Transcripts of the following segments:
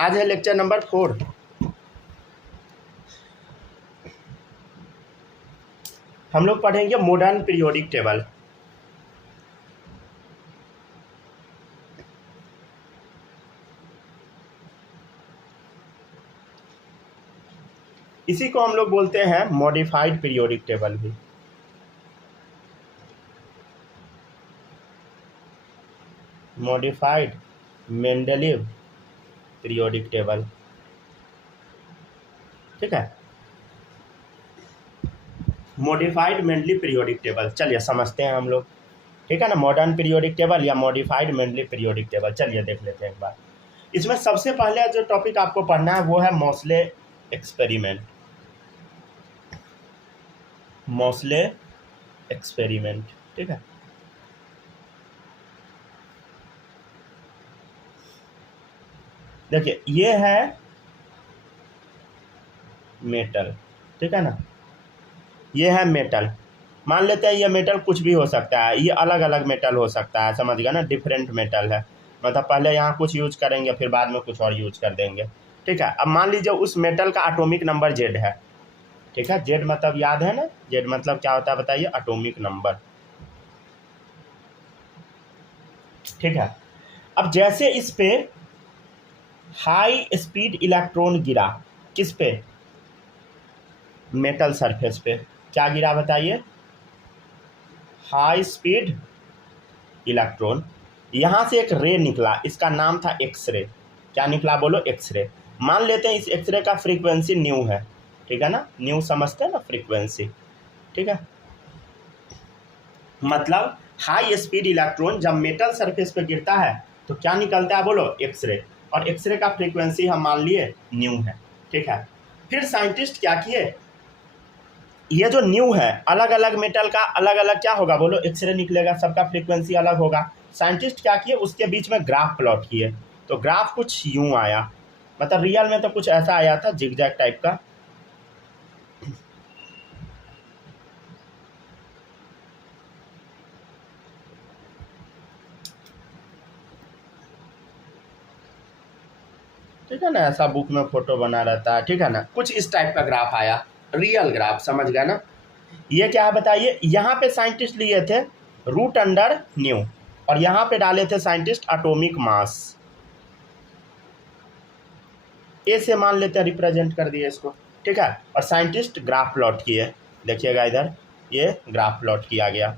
आज है lecture number 4। हम लोग पढ़ेंगे मॉडर्न पीरियोडिक टेबल। इसी को हम लोग बोलते हैं मॉडिफाइड पीरियोडिक टेबल भी। मॉडिफाइड मेंडलीव पीरियोडिक टेबल, ठीक है। मॉडिफाइड मेंडलीव पीरियोडिक टेबल, चलिए समझते हैं हम लोग, ठीक है ना। मॉडर्न पीरियोडिक टेबल या मॉडिफाइड मेंडलीव पीरियोडिक टेबल, चलिए देख लेते हैं एक बार। इसमें सबसे पहले जो टॉपिक आपको पढ़ना है वो है मोसले एक्सपेरिमेंट। मोसले एक्सपेरिमेंट, ठीक है। देखिए ये है मेटल, ठीक है ना। ये है मेटल, मान लेते हैं ये मेटल कुछ भी हो सकता है, ये अलग अलग मेटल हो सकता है, समझ गया ना। डिफरेंट मेटल है, मतलब पहले यहाँ कुछ यूज करेंगे फिर बाद में कुछ और यूज कर देंगे, ठीक है। अब मान लीजिए उस मेटल का एटॉमिक नंबर जेड है, ठीक है। जेड मतलब याद है ना, जेड मतलब क्या होता है बताइए, एटॉमिक नंबर, ठीक है। अब जैसे इस पे हाई स्पीड इलेक्ट्रॉन गिरा, किस पे, मेटल सरफेस पे, क्या गिरा बताइए, हाई स्पीड इलेक्ट्रॉन। यहाँ से एक रे निकला, इसका नाम था एक्सरे। क्या निकला बोलो, एक्सरे। मान लेते हैं इस एक्सरे का फ्रीक्वेंसी न्यू है, ठीक है ना। न्यू समझते हैं ना, फ्रीक्वेंसी, ठीक है। मतलब हाई स्पीड इलेक्ट्रॉन जब मेटल सरफेस पे गिरता है तो क्या निकलता है बोलो, एक्सरे। और एक्सरे का फ्रीक्वेंसी हम मान लिए न्यू है, ठीक है। फिर साइंटिस्ट क्या किए, ये जो न्यू है, अलग अलग मेटल का अलग अलग क्या होगा बोलो, एक्सरे निकलेगा, सबका फ्रीक्वेंसी अलग होगा। साइंटिस्ट क्या किए, उसके बीच में ग्राफ प्लॉट किए, तो ग्राफ कुछ यूं आया, मतलब रियल में तो कुछ ऐसा आया था, जिगजैग टाइप का। ठीक है ना, ऐसा बुक में फोटो बना रहता है, ठीक है ना। कुछ इस टाइप का ग्राफ आया, रियल ग्राफ, समझ गया ना। ये क्या है बताइए, यहाँ पे साइंटिस्ट लिए थे रूट अंडर न्यू, और यहाँ पे डाले थे साइंटिस्ट एटॉमिक मास। ए से मान लेते हैं रिप्रेजेंट कर दिए इसको, ठीक है। और साइंटिस्ट ग्राफ प्लॉट किए, देखिएगा इधर ये ग्राफ प्लॉट किया गया,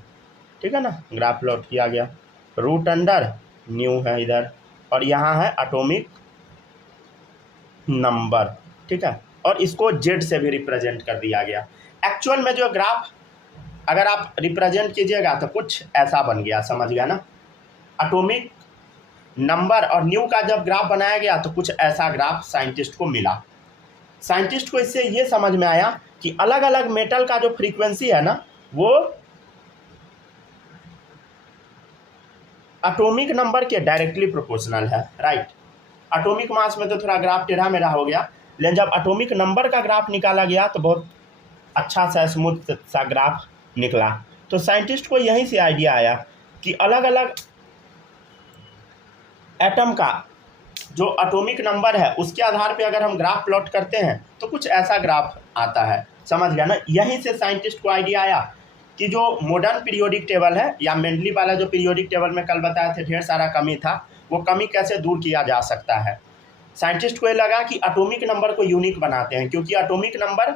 ठीक है ना। ग्राफ प्लॉट किया गया, रूट अंडर न्यू है इधर, और यहाँ है एटॉमिक नंबर, ठीक है। और इसको जेड से भी रिप्रेजेंट कर दिया गया। एक्चुअल में जो ग्राफ अगर आप रिप्रेजेंट कीजिएगा तो कुछ ऐसा बन गया, समझ गया ना। एटॉमिक नंबर और न्यू का जब ग्राफ बनाया गया तो कुछ ऐसा ग्राफ साइंटिस्ट को मिला। साइंटिस्ट को इससे ये समझ में आया कि अलग अलग मेटल का जो फ्रीक्वेंसी है ना, वो एटॉमिक नंबर के डायरेक्टली प्रोपोर्शनल है, राइट। एटॉमिक मास में तो थोड़ा ग्राफ टेढ़ा मेढ़ा हो गया, लेकिन जब एटॉमिक नंबर का ग्राफ निकाला गया तो बहुत अच्छा सा स्मूथ सा ग्राफ निकला। तो साइंटिस्ट को यहीं से आइडिया आया कि अलग अलग एटम का जो एटॉमिक नंबर है उसके आधार पे अगर हम ग्राफ प्लॉट करते हैं तो कुछ ऐसा ग्राफ आता है, समझ गया ना। यहीं से साइंटिस्ट को आइडिया आया कि जो मॉडर्न पीरियोडिक टेबल है या मेंडलीव वाला जो पीरियोडिक टेबल में कल बताया थे ढेर सारा कमी था, वो कमी कैसे दूर किया जा सकता है। साइंटिस्ट को ये लगा कि एटॉमिक नंबर को यूनिक बनाते हैं, क्योंकि एटॉमिक नंबर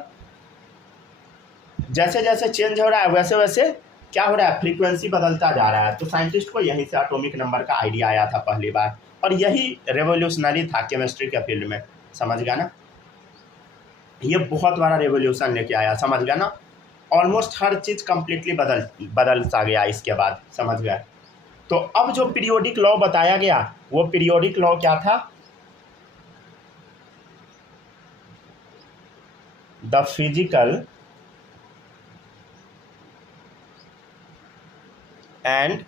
जैसे जैसे चेंज हो रहा है वैसे वैसे क्या हो रहा है, फ्रीक्वेंसी बदलता जा रहा है। तो साइंटिस्ट को यहीं से एटॉमिक नंबर का आइडिया आया था पहली बार, और यही रेवोल्यूशनरी था केमिस्ट्री के फील्ड में, समझ गया ना। ये बहुत बड़ा रेवोल्यूशन लेके आया, समझ गया ना। ऑलमोस्ट हर चीज़ कंप्लीटली बदल सा गया इसके बाद, समझ गया। तो अब जो पीरियोडिक लॉ बताया गया वो पीरियोडिक लॉ क्या था, द फिजिकल एंड,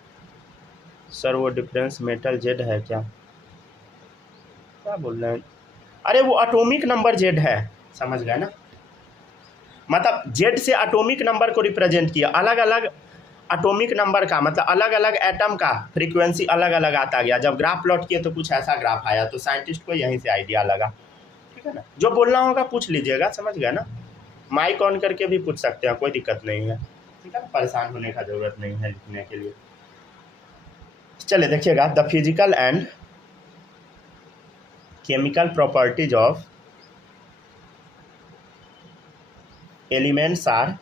सर वो डिफरेंस मेटल जेड है क्या बोल रहे हैं, अरे वो एटॉमिक नंबर जेड है, समझ गए ना। मतलब जेड से एटॉमिक नंबर को रिप्रेजेंट किया, अलग अलग एटॉमिक नंबर का मतलब अलग अलग एटम का फ्रीक्वेंसी अलग अलग आता गया। जब ग्राफ प्लॉट किए तो कुछ ऐसा ग्राफ आया, तो साइंटिस्ट को यहीं से आइडिया लगा। ठीक है ना, जो बोलना होगा पूछ लीजिएगा, समझ गया ना। माइक ऑन करके भी पूछ सकते हैं, कोई दिक्कत नहीं है। ठीक है, परेशान होने का जरूरत नहीं है लिखने के लिए। चलिए देखिएगा, the physical and chemical properties of elements are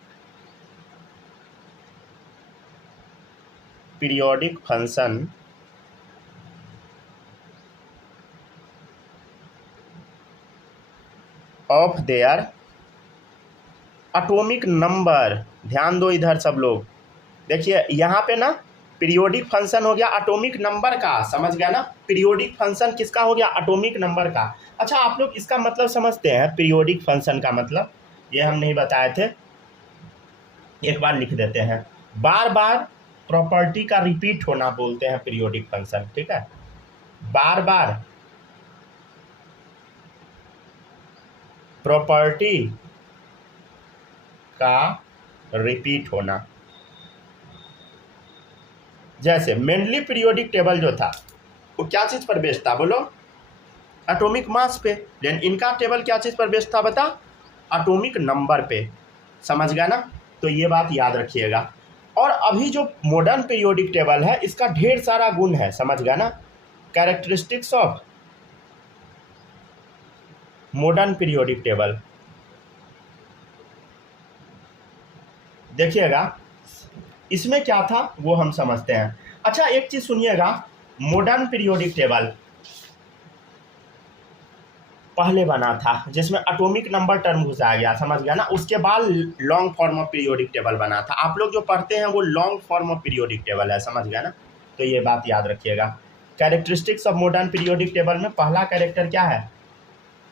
periodic function of their atomic number। ध्यान दो इधर सब लोग, देखिए यहाँ पे ना पीरियोडिक फंक्शन हो गया एटॉमिक नंबर का, समझ गया ना। पीरियोडिक फंक्शन किसका हो गया? एटॉमिक नंबर का। अच्छा, आप लोग इसका मतलब समझते हैं? पीरियोडिक फंक्शन का मतलब ये हम नहीं बताए थे, एक बार लिख देते हैं। बार बार प्रॉपर्टी का रिपीट होना बोलते हैं पीरियोडिक फंक्शन। ठीक है, बार बार प्रॉपर्टी का रिपीट होना। जैसे मेनली पीरियोडिक टेबल जो था वो क्या चीज पर बेस्ड था? बोलो, एटॉमिक मास पे। लेकिन इनका टेबल क्या चीज पर बेस्ड था? बता, एटॉमिक नंबर पे। समझ गया ना, तो ये बात याद रखिएगा। और अभी जो मॉडर्न पीरियोडिक टेबल है इसका ढेर सारा गुण है, समझ गया ना। Characteristics of modern periodic table, देखिएगा इसमें क्या था वो हम समझते हैं। अच्छा, एक चीज सुनिएगा, मॉडर्न पीरियोडिक टेबल पहले बना था जिसमें एटॉमिक नंबर टर्म घुसाया गया, समझ गया ना। उसके बाद long form of periodic table बना था। आप लोग जो पढ़ते हैं वो long form of periodic table है, समझ गया ना। तो ये बात याद रखिएगा। Characteristics of modern periodic table में पहला कैरेक्टर क्या है?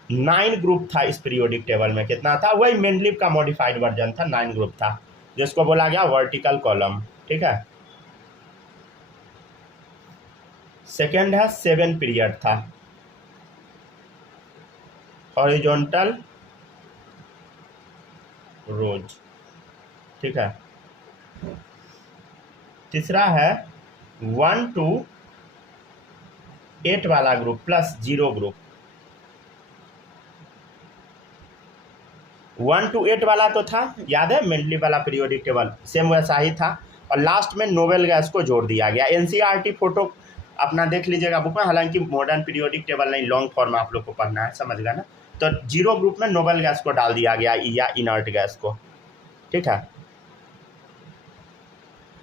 9 ग्रुप था इस पीरियोडिक टेबल में। कितना था? वही मेंडलीव का मॉडिफाइड वर्जन था, 9 ग्रुप था, जिसको बोला गया वर्टिकल कॉलम। ठीक है, सेकेंड है 7 पीरियड था, हॉरिजॉन्टल रोज। ठीक है, तीसरा है 1 to 8 वाला ग्रुप प्लस 0 ग्रुप। 1 to 8 वाला तो था, याद है, मेंडलीव वाला पीरियोडिक टेबल सेम वैसा ही था। और लास्ट में नोबेल गैस को जोड़ दिया गया। एनसीईआरटी फोटो अपना देख लीजिएगा बुक में, हालांकि मॉडर्न पीरियोडिक टेबल नहीं, लॉन्ग फॉर्म आप लोग को पढ़ना है, समझ गया ना। तो 0 ग्रुप में नोबेल गैस को डाल दिया गया या इनर्ट गैस को। ठीक है,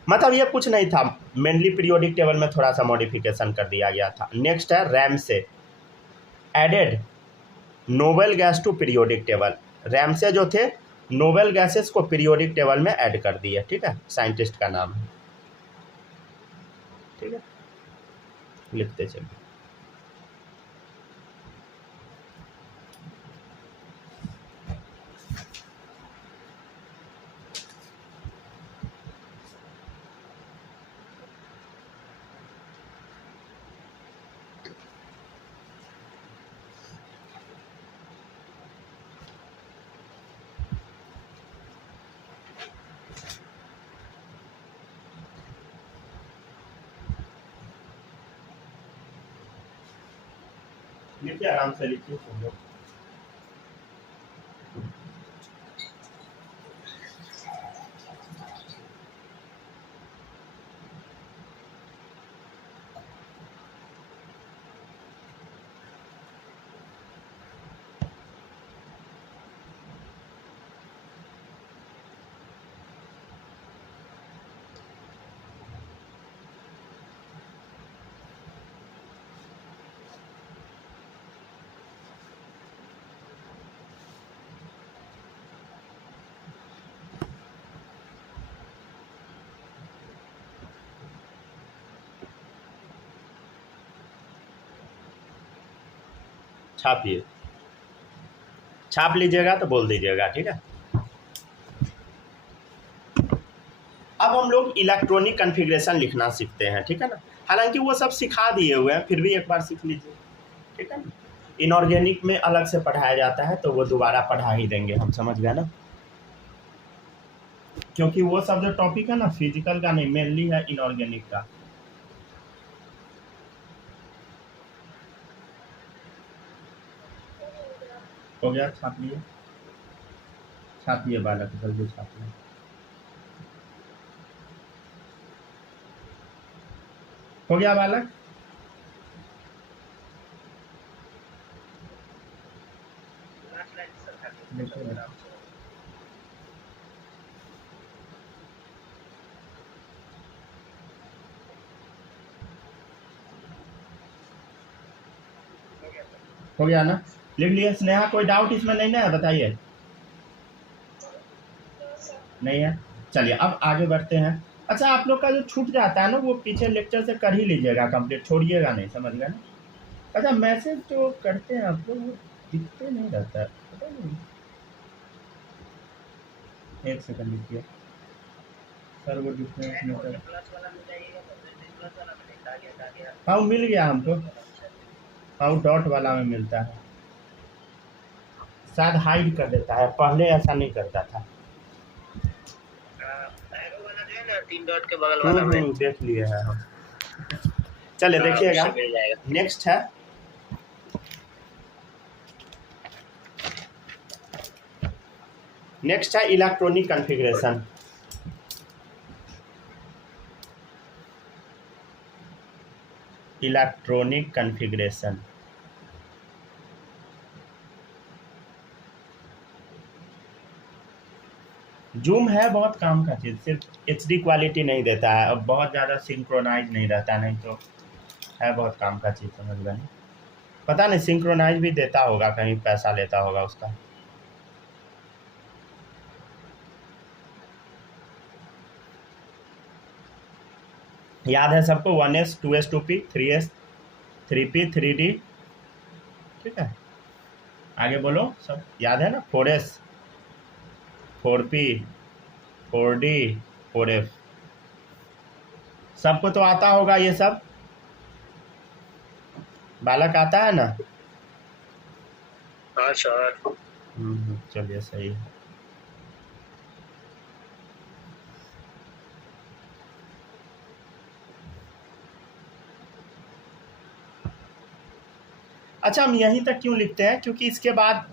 मतलब ये कुछ नहीं था, मेनली पीरियोडिक टेबल में थोड़ा सा मॉडिफिकेशन कर दिया गया था। नेक्स्ट है Ramsay added noble gas to periodic table. Ramsay जो थे नोबेल गैसेस को पीरियोडिक टेबल में ऐड कर दिए। ठीक है, साइंटिस्ट का नाम है। ठीक है, लिखते चलिए। लिखिए, आराम से लिखिए सब लोग। छापिए, छाप लीजिएगा तो बोल दीजिएगा। ठीक है, अब हम लोग इलेक्ट्रॉनिक कॉन्फ़िगरेशन लिखना सीखते हैं। ठीक है ना, हालांकि वो सब सिखा दिए हुए हैं, फिर भी एक बार सीख लीजिए। ठीक है ना, इनऑर्गेनिक में अलग से पढ़ाया जाता है तो वो दोबारा पढ़ा ही देंगे हम, समझ गए ना। क्योंकि वो सब जो टॉपिक है ना फिजिकल का नहीं, मेनली है इनऑर्गेनिक का। हो गया, छाप लिए बालक, जल्दी छाप लिए। हो गया बालक? हो गया ना? लिख लिए? स्नेहा कोई डाउट इसमें नहीं ना है, बताइए। नहीं है? चलिए अब आगे बढ़ते हैं। अच्छा, आप लोग का जो छूट जाता है ना वो पीछे लेक्चर से कर ही लीजिएगा कंप्लीट, छोड़िएगा नहीं, समझ गए ना? अच्छा, मैसेज जो करते हैं आप लोग वो दिखते नहीं रहता है, पता नहीं। एक सेकंड लिखिए सर, वो डिफरेंस में हाँ वो मिल गया हमको। हाँ वो डॉट वाला में मिलता है, शायद हाइड कर देता है, पहले ऐसा नहीं करता था। तीन डॉट के बगल वाला में देख लिए है हम। चलिए देखिएगा, नेक्स्ट है electronic configuration. Electronic configuration zoom है बहुत काम का चीज़, सिर्फ HD क्वालिटी नहीं देता है, अब बहुत ज़्यादा सिंक्रोनाइज नहीं रहता, नहीं तो है बहुत काम का चीज़, समझ गए? पता नहीं सिंक्रोनाइज भी देता होगा, कहीं पैसा लेता होगा उसका। याद है सबको? 1S 2S 2P 3S 3P 3D, ठीक है? आगे बोलो, सब याद है ना? 4S 4P 4D 4F, सबको तो आता होगा ये सब, बालक आता है ना? हाँ सर। चलिए सही है। अच्छा, हम यहीं तक क्यों लिखते हैं? क्योंकि इसके बाद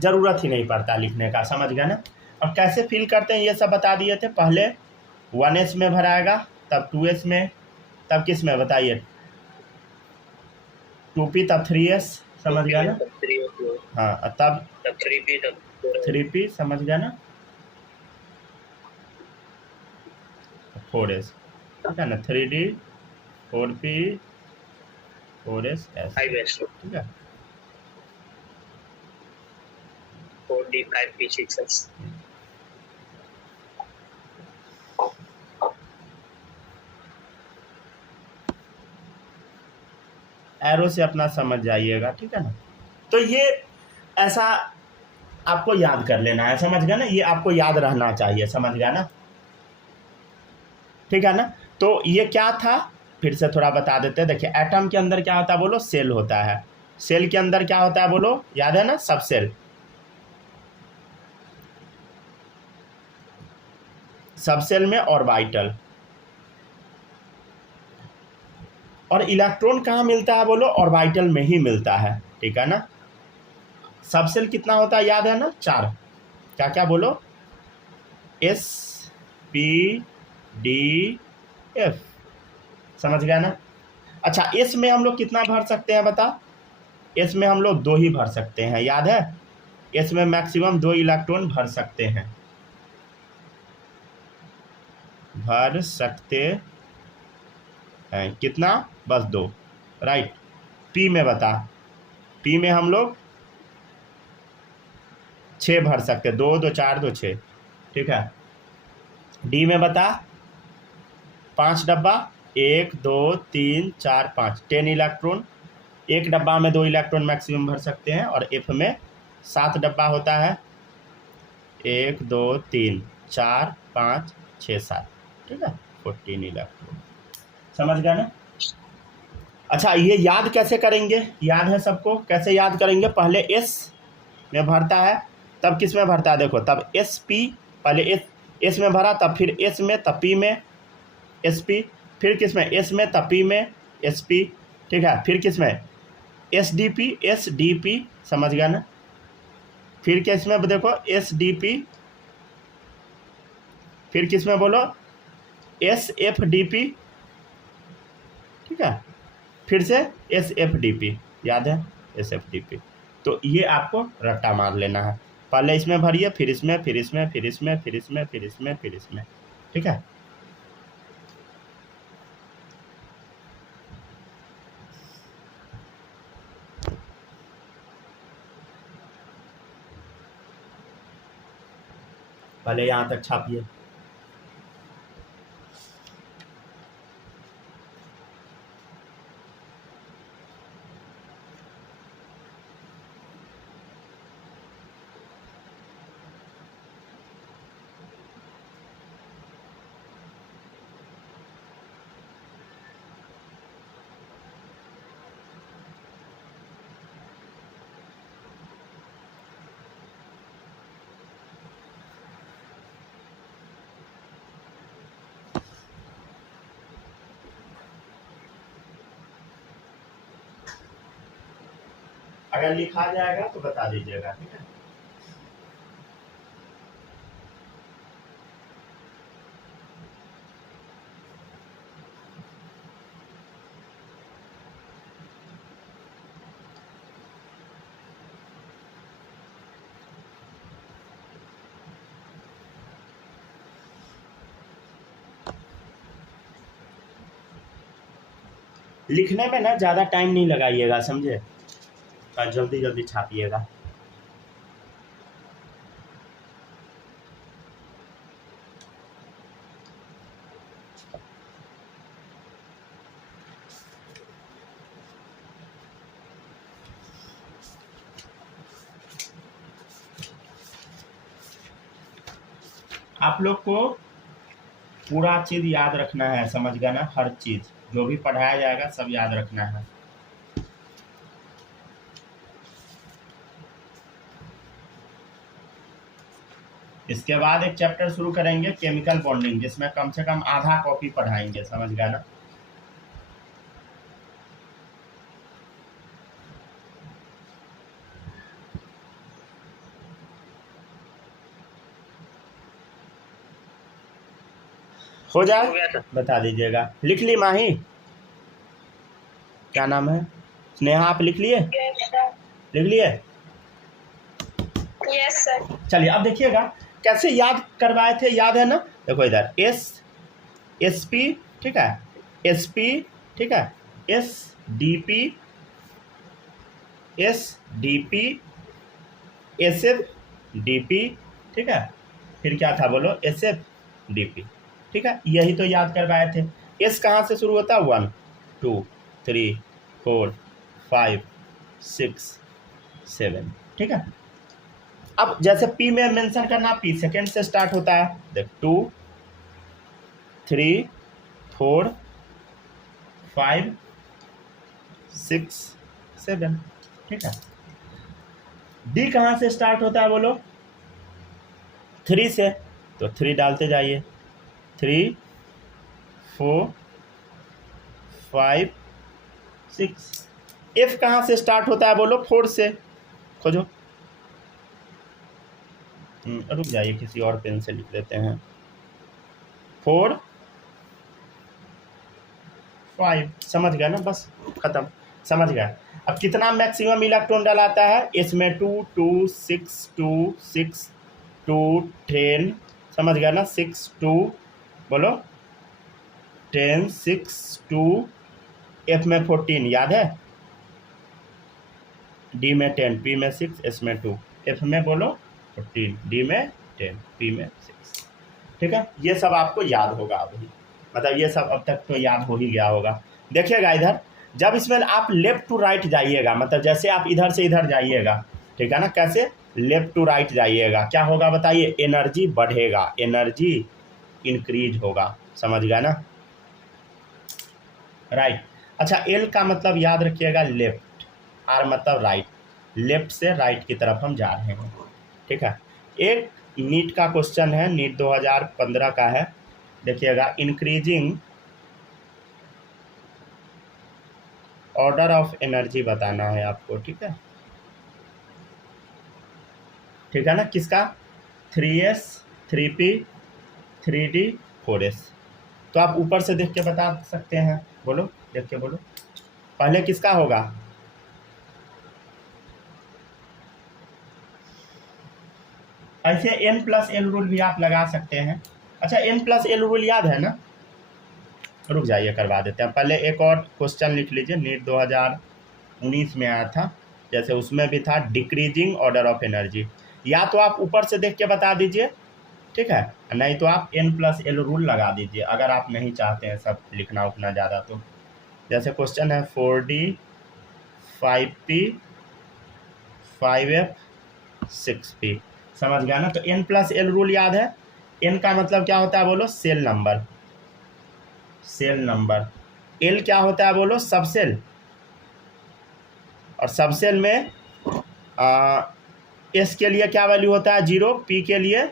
ज़रूरत ही नहीं पड़ता लिखने का, समझ गए ना? और कैसे फिल करते हैं ये सब बता दिए थे। पहले 1S में भराएगा, तब 2S में, तब किस में बताइए? 2P तब 3S, समझ गया ना? हाँ, तब 3P, समझ गया ना? 4S, ठीक है ना? 3D 4P 4S, ठीक है? 4D 5P 6S। एरो से अपना समझ जाइएगा, ठीक है ना? तो ये ऐसा आपको याद कर लेना है, समझ गया ना? ये आपको याद रहना चाहिए, समझ गया ना? ठीक है ना? तो ये क्या था, फिर से थोड़ा बता देते हैं। देखिए, एटम के अंदर क्या होता है बोलो? सेल होता है। सेल के अंदर क्या होता है बोलो? याद है ना? सब सेल। सब सेल में ऑर्बिटल। और इलेक्ट्रॉन कहाँ मिलता है बोलो? ऑर्बिटल में ही मिलता है, ठीक है ना? सब सेल कितना होता है याद है ना? 4। क्या क्या बोलो? S P D F, समझ गया ना? अच्छा, S में हम लोग कितना भर सकते हैं बता? S में हम लोग 2 ही भर सकते हैं, याद है? S में मैक्सिमम 2 इलेक्ट्रॉन भर सकते हैं, कितना? बस 2, राइट? P में बता? P में हम लोग 6 भर सकते, 2 2 4 2 6, ठीक है? D में बता? 5 डब्बा, 1 2 3 4 5, 10 इलेक्ट्रॉन। एक डब्बा में 2 इलेक्ट्रॉन मैक्सिमम भर सकते हैं। और F में 7 डब्बा होता है, 1 2 3 4 5 6 7, ठीक है? 14 इलेक्ट्रॉन, समझ गया ना? अच्छा, ये याद कैसे करेंगे? याद है सबको? कैसे याद करेंगे? पहले S में भरता है, तब किस में भरता है? देखो, तब SP, पहले S एस में भरा, तब फिर एस में, तब पी में एस पी, फिर किस में एस में, तब पी में एस पी, ठीक है। फिर किस में एस डी पी, समझ गया ना। फिर किस में देखो एस डी पी, फिर किस में बोलो एस एफ डी पी, ठीक है। फिर से एस एफ डी पी, याद है एस एफ डी पी। तो ये आपको रट्टा मार लेना है, पहले इसमें भरिए, फिर इसमें, फिर इसमें, फिर इसमें, फिर इसमें, फिर इसमें, फिर इसमें, ठीक है। पहले यहाँ तक छापिए। अगर लिखा जाएगा तो बता दीजिएगा, ठीक है। लिखने में ना ज़्यादा टाइम नहीं लगाइएगा, समझे, और जल्दी जल्दी छापिएगा। आप लोग को पूरा चीज़ याद रखना है, समझ गया ना। हर चीज़ जो भी पढ़ाया जाएगा सब याद रखना है। इसके बाद एक चैप्टर शुरू करेंगे केमिकल बॉन्डिंग, जिसमें कम से कम आधा कॉपी पढ़ाएंगे, समझ गया ना। हो जाए बता दीजिएगा। लिख ली माही, क्या नाम है, स्नेहा, आप लिख लिए? लिख लिए? Yes sir. चलिए अब देखिएगा कैसे याद करवाए थे, याद है ना। देखो इधर एस पी, ठीक है, एस पी, ठीक है, S D P, S F D P, ठीक है। फिर क्या था बोलो, एस एफ डी पी, ठीक है। यही तो याद करवाए थे। एस कहाँ से शुरू होता है, 1 2 3 4 5 6 7, ठीक है। अब जैसे पी में मेंशन करना, पी सेकेंड से स्टार्ट होता है, देख 2 3 4 5 6 7, ठीक है। डी कहाँ से स्टार्ट होता है बोलो, 3 से, तो 3 डालते जाइए, 3 4 5 6। एफ कहाँ से स्टार्ट होता है बोलो, 4 से, खोजो। रुक जाइए, किसी और पेन से लिख लेते हैं, 4 5, समझ गया ना, बस खत्म, समझ गया। अब कितना मैक्सिमम इलेक्ट्रॉन डलाता है, इसमें 2 2 6 2 6 2 10, समझ गया ना, 6 2 बोलो 10 6 2, एफ में 14, याद है, डी में 10, पी में 6, एस में 2, एफ में बोलो 14, डी में 10, पी में 6, ठीक है। ये सब आपको याद होगा अभी, मतलब ये सब अब तक तो याद हो ही गया होगा। देखिएगा इधर, जब इसमें आप लेफ्ट टू राइट जाइएगा, मतलब जैसे आप इधर से इधर जाइएगा, ठीक है ना, कैसे लेफ्ट टू राइट जाइएगा, क्या होगा बताइए, एनर्जी बढ़ेगा, एनर्जी इंक्रीज होगा, समझ गया ना, राइट। अच्छा, एल का मतलब याद रखिएगा लेफ्ट, आर मतलब राइट, लेफ्ट से राइट की तरफ हम जा रहे हैं, ठीक है। एक नीट का क्वेश्चन है, नीट 2015 का है। देखिएगा, इंक्रीजिंग ऑर्डर ऑफ एनर्जी बताना है आपको, ठीक है, ठीक है ना, किसका, 3s 3p 3d 4s। तो आप ऊपर से देख के बता सकते हैं, बोलो, देख के बोलो, पहले किसका होगा, ऐसे n+l रूल भी आप लगा सकते हैं। अच्छा, n+l रूल याद है ना, रुक जाइए करवा देते हैं। पहले एक और क्वेश्चन लिख लीजिए, नीट 2019 में आया था, जैसे उसमें भी था डिक्रीजिंग ऑर्डर ऑफ एनर्जी। या तो आप ऊपर से देख के बता दीजिए, ठीक है, नहीं तो आप n+l रूल लगा दीजिए, अगर आप नहीं चाहते हैं सब लिखना उतना ज़्यादा। तो जैसे क्वेश्चन है 4d 5p 5f 6p, समझ गया ना। तो n+l रूल याद है, n का मतलब क्या होता है बोलो, cell number, cell number. l क्या होता है बोलो, सबसेल, और सबसेल में s के लिए क्या वैल्यू होता है 0, p के लिए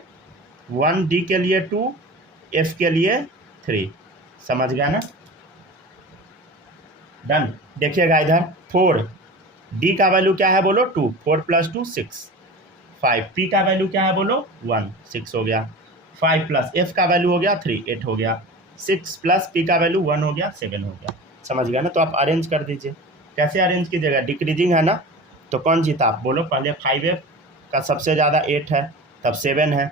1, d के लिए 2, f के लिए 3, समझ गया ना, डन। देखिएगा इधर 4, d का वैल्यू क्या है बोलो 2, 4 + 2 6, 5, p का वैल्यू क्या है बोलो 1, 6 हो गया, 5 + f का वैल्यू हो गया 3, 8 हो गया, 6 + p का वैल्यू 1 हो गया, 7 हो गया, समझ गया ना। तो आप अरेंज कर दीजिए, कैसे अरेंज कीजिएगा, डिक्रीजिंग है ना, तो कौन जीता आप बोलो, पहले 5f का सबसे ज़्यादा 8 है, तब 7 है,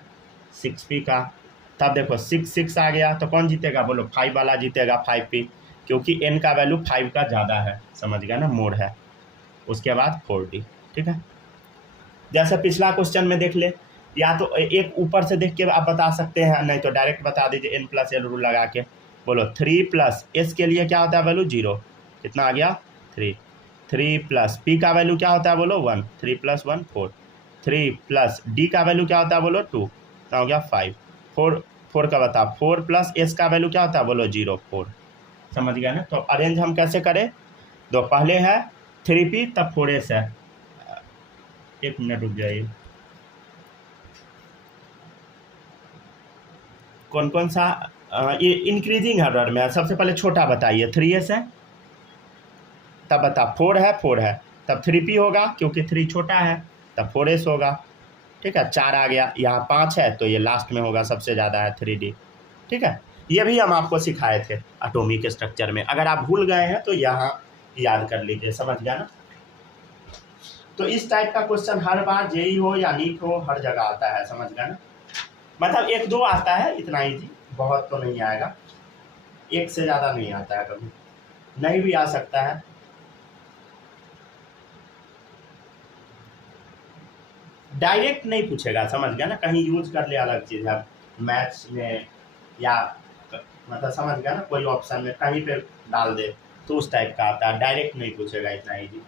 6p का, तब देखो 6 6 आ गया, तो कौन जीतेगा बोलो, 5 वाला जीतेगा, 5p, क्योंकि n का वैल्यू 5 का ज़्यादा है, समझ गया ना, मोर है। उसके बाद 4d, ठीक है। जैसे पिछला क्वेश्चन में देख ले, या तो एक ऊपर से देख के आप बता सकते हैं, नहीं तो डायरेक्ट बता दीजिए n+l रूल लगा के, बोलो 3 + s के लिए क्या होता है वैल्यू 0, कितना आ गया 3, 3 + p का वैल्यू क्या होता है बोलो 1, 3 + 1 4, 3 + d का वैल्यू क्या होता है बोलो 2, कितना हो गया 5, 4 का बता, 4 + s का वैल्यू क्या होता है बोलो 0, 4, समझ गया ना। तो अरेंज हम कैसे करें, दो पहले है 3p तब 4s है, एक मिनट रुक जाइए, कौन कौन सा ये इंक्रीजिंग ऑर्डर में है, सबसे पहले छोटा बताइए, 3s है, तब बता 4 है, 4 है, तब 3p होगा, क्योंकि 3 छोटा है, तब 4s होगा, ठीक है, 4 आ गया, यहाँ 5 है, तो ये लास्ट में होगा, सबसे ज़्यादा है 3d, ठीक है। ये भी हम आपको सिखाए थे एटॉमिक स्ट्रक्चर में, अगर आप भूल गए हैं तो यहाँ याद कर लीजिए, समझ गया ना। तो इस टाइप का क्वेश्चन हर बार जेई हो या नीट हो, हर जगह आता है, समझ गया ना, मतलब 1-2 आता है, इतना ईजी, बहुत तो नहीं आएगा, एक से ज़्यादा नहीं आता है, कभी नहीं भी आ सकता है। डायरेक्ट नहीं पूछेगा, समझ गया ना, कहीं यूज कर ले अलग चीज़ है, मैथ्स में या मतलब समझ गया ना, कोई ऑप्शन में कहीं पे डाल दे, तो उस टाइप का आता है, डायरेक्ट नहीं पूछेगा इतना ईजी।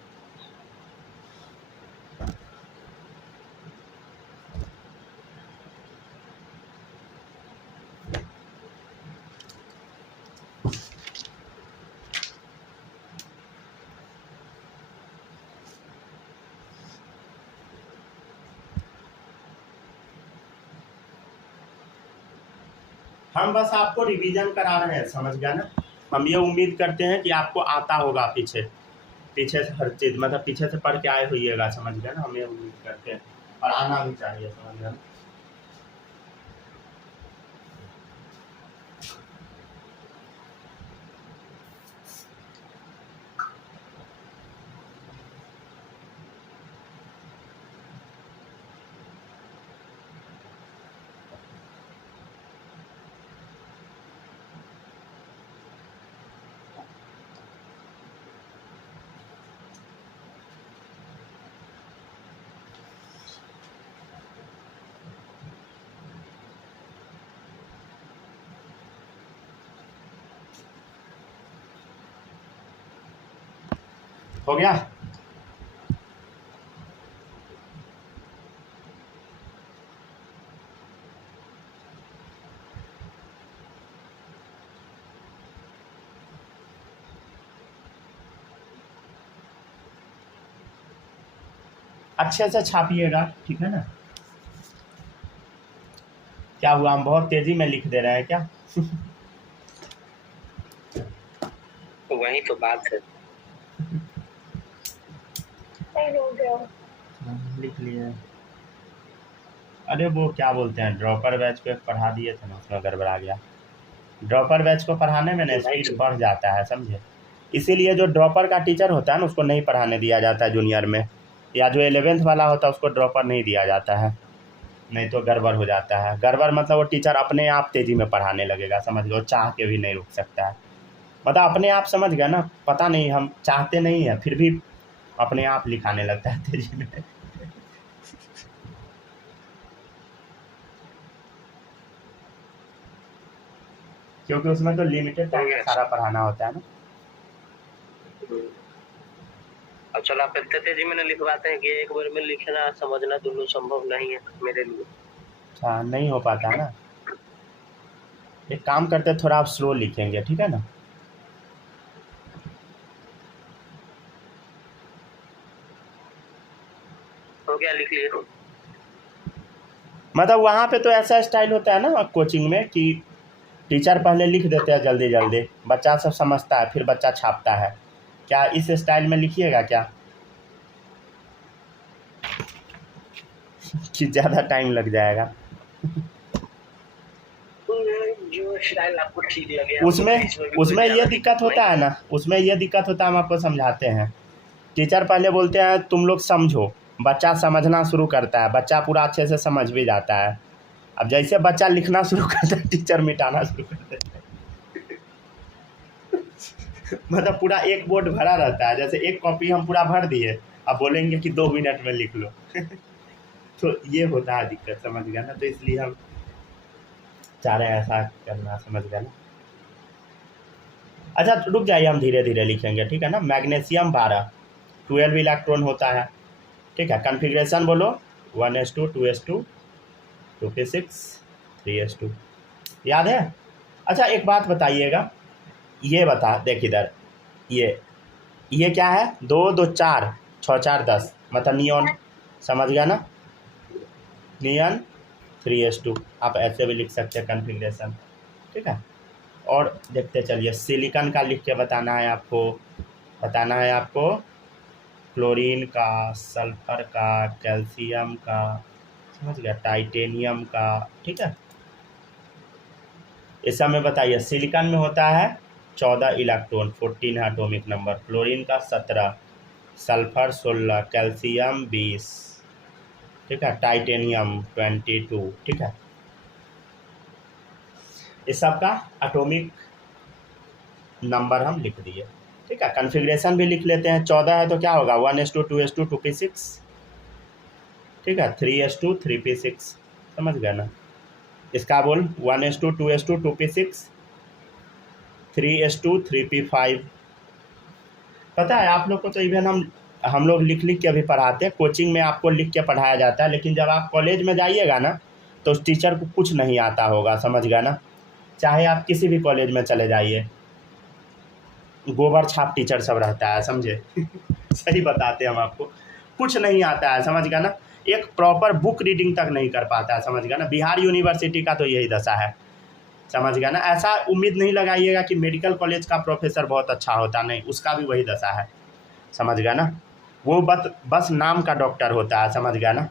हम बस आपको रिवीजन करा रहे हैं, समझ गया ना, हम ये उम्मीद करते हैं कि आपको आता होगा, पीछे पीछे से हर चीज़, मतलब पीछे से पढ़ के आए होइएगा, समझ गया ना, हम ये उम्मीद करते हैं, और आना भी चाहिए, समझ गया ना। हो गया, अच्छे से छापिएगा, ठीक है ना। क्या हुआ, हम बहुत तेजी में लिख दे रहे हैं क्या? वही तो बात है। लिख लिए। अरे वो क्या बोलते हैं, ड्रॉपर बैच पे पढ़ा दिए थे ना, उसमें गड़बड़ा गया। ड्रॉपर बैच को पढ़ाने में ना स्पीड बढ़ जाता है, समझे। इसीलिए जो ड्रॉपर का टीचर होता है ना, उसको नहीं पढ़ाने दिया जाता है जूनियर में, या जो 11th वाला होता है उसको ड्रॉपर नहीं दिया जाता है, नहीं तो गड़बड़ हो जाता है। गड़बड़ मतलब वो टीचर अपने आप तेज़ी में पढ़ाने लगेगा, समझ लो, चाह के भी नहीं रुक सकता है। मतलब अपने आप, समझ गया ना, पता नहीं हम चाहते नहीं हैं फिर भी अपने आप लिखाने लगता है तेजी में। क्योंकि उसमें तो लिमिटेड टाइम में सारा पढ़ाना होता है ना। अब चलो आप इतने तेजी में लिखवाते हैं कि एक बार में लिखना समझना दोनों संभव नहीं है मेरे लिए। अच्छा, नहीं हो पाता ना। एक काम करते हैं, थोड़ा आप स्लो लिखेंगे, ठीक है ना। हो गया, लिख लिए। मतलब वहाँ पे तो ऐसा स्टाइल होता है ना कोचिंग में कि टीचर पहले लिख देते हैं जल्दी जल्दी, बच्चा सब समझता है, फिर बच्चा छापता है। क्या इस स्टाइल में लिखिएगा क्या? कि ज़्यादा टाइम लग जाएगा? जो स्टाइल आपको ठीक लगे। उसमें ये दिक्कत होता है ना, उसमें ये दिक्कत होता है, हम आपको समझाते हैं। टीचर पहले बोलते हैं तुम लोग समझो, बच्चा समझना शुरू करता है, बच्चा पूरा अच्छे से समझ भी जाता है। अब जैसे बच्चा लिखना शुरू करता है, टीचर मिटाना शुरू कर देता है। मतलब पूरा एक बोर्ड भरा रहता है, जैसे एक कॉपी हम पूरा भर दिए, अब बोलेंगे कि 2 मिनट में लिख लो। तो ये होता है दिक्कत, समझ गया ना। तो इसलिए हम चाह रहे हैं ऐसा करना, समझ गया ना। अच्छा रुक जाइए, हम धीरे धीरे लिखेंगे, ठीक है ना। मैग्नीशियम 12 इलेक्ट्रॉन होता है, ठीक है। कन्फिग्रेशन बोलो, 1s2 2s2 2p6 3s2, याद है? अच्छा एक बात बताइएगा, ये बता देख इधर, ये क्या है, 2 2 4 6 4 10, मतलब नियॉन, समझ गया ना। नियॉन 3s2, आप ऐसे भी लिख सकते हैं कन्फिग्रेशन, ठीक है। और देखते चलिए, सिलिकॉन का लिख के बताना है आपको, क्लोरीन का, सल्फर का, कैल्शियम का, समझ गया, टाइटेनियम का, ठीक है। इस सब में बताइए। सिलिकॉन में होता है 14 इलेक्ट्रॉन, 14 है एटॉमिक नंबर, क्लोरीन का 17, सल्फर 16, कैल्शियम 20, ठीक है, टाइटेनियम 22, ठीक है। इस सब का एटॉमिक नंबर हम लिख दिए, ठीक है। कन्फिग्रेशन भी लिख लेते हैं। 14 है तो क्या होगा, 1s2 2s2 2p6, ठीक है, 3s2 3p6, समझ गया ना। इसका बोल 1s2 2s2 2p6 3s2 3p5। पता है आप लोग को तो इवन हम लोग लिख लिख के अभी पढ़ाते हैं, कोचिंग में आपको लिख के पढ़ाया जाता है, लेकिन जब आप कॉलेज में जाइएगा ना तो उस टीचर को कुछ नहीं आता होगा, समझ गया ना। चाहे आप किसी भी कॉलेज में चले जाइए, गोबर छाप टीचर सब रहता है, समझे। सही बताते हैं हम आपको, कुछ नहीं आता है, समझ गया ना। एक प्रॉपर बुक रीडिंग तक नहीं कर पाता है, समझ गया ना। बिहार यूनिवर्सिटी का तो यही दशा है, समझ गया ना। ऐसा उम्मीद नहीं लगाइएगा कि मेडिकल कॉलेज का प्रोफेसर बहुत अच्छा होता, नहीं, उसका भी वही दशा है, समझ गया ना। वो बस नाम का डॉक्टर होता है, समझ गया ना,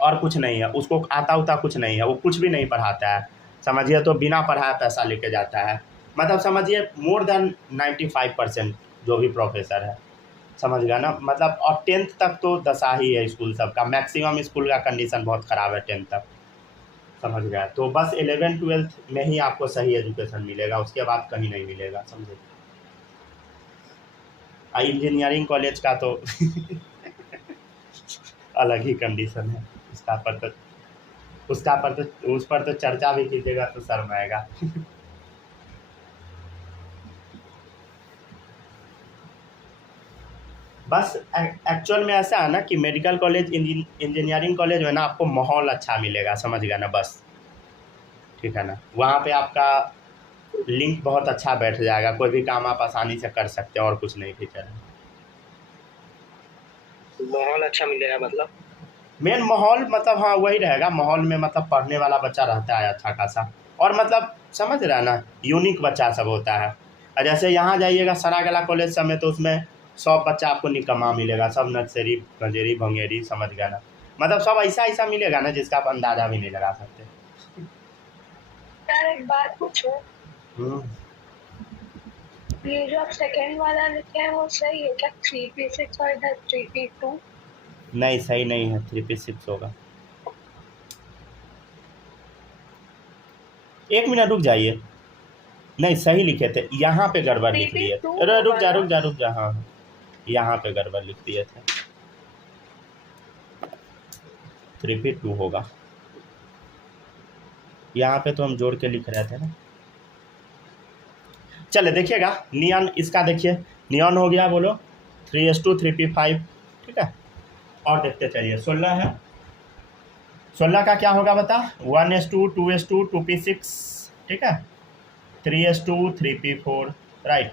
और कुछ नहीं है, उसको आता उता कुछ नहीं है, वो कुछ भी नहीं पढ़ाता है, समझिए। तो बिना पढ़ाए पैसा लेके जाता है, मतलब समझिए मोर देन 95% जो भी प्रोफेसर है, समझ गया ना। मतलब और 10th तक तो दशा ही है स्कूल सबका, मैक्सिमम स्कूल का कंडीशन बहुत ख़राब है 10th तक, समझ गया। तो बस 11 12th में ही आपको सही एजुकेशन मिलेगा, उसके बाद कहीं नहीं मिलेगा, समझे। इंजीनियरिंग कॉलेज का तो अलग ही कंडीशन है, उस पर तो चर्चा भी कीजिएगा तो शर्म आएगा। बस एक्चुअल में ऐसा है ना कि मेडिकल कॉलेज, इंजीनियरिंग कॉलेज में ना आपको माहौल अच्छा मिलेगा, समझ गया ना, बस, ठीक है ना। वहाँ पे आपका लिंक बहुत अच्छा बैठ जाएगा, कोई भी काम आप आसानी से कर सकते हैं, और कुछ नहीं टीचर है। माहौल अच्छा मिलेगा मतलब मेन माहौल मतलब हाँ वही रहेगा, माहौल में मतलब पढ़ने वाला बच्चा रहता है अच्छा खासा, और मतलब समझ रहा है ना, यूनिक बच्चा सब होता है। और जैसे यहाँ जाइएगा सरागला कॉलेज सब में, तो उसमें सब बच्चा आपको निकम्मा मिलेगा, सब नक्सरी गंजेरी भंगेरी, समझ गया ना, मतलब सब ऐसा ऐसा मिलेगा ना जिसका आप अंदाजा भी नहीं लगा सकते। यार एक बात पूछो, ये जो आप सेकेंड वाला लिखे हैं वो सही है क्या? 3p6 और इधर 3p2? नहीं सही नहीं है, 3p6 होगा। एक मिनट रुक जाइए, नहीं सही लिखे थे, यहाँ पे गड़बड़ लिख दिए थे। अरे रुक जा हाँ यहाँ पे गड़बड़ लिख दिए थे, 3p2 होगा। यहाँ पे तो हम जोड़ के लिख रहे थे ना। चले देखिएगा, नियॉन इसका देखिए, नियॉन हो गया, बोलो 3s2 3p5, ठीक है। और देखते चलिए 16 है, 16 का क्या होगा बता, 1s2 2s2 2p6, ठीक है, 3s2 3p4, राइट।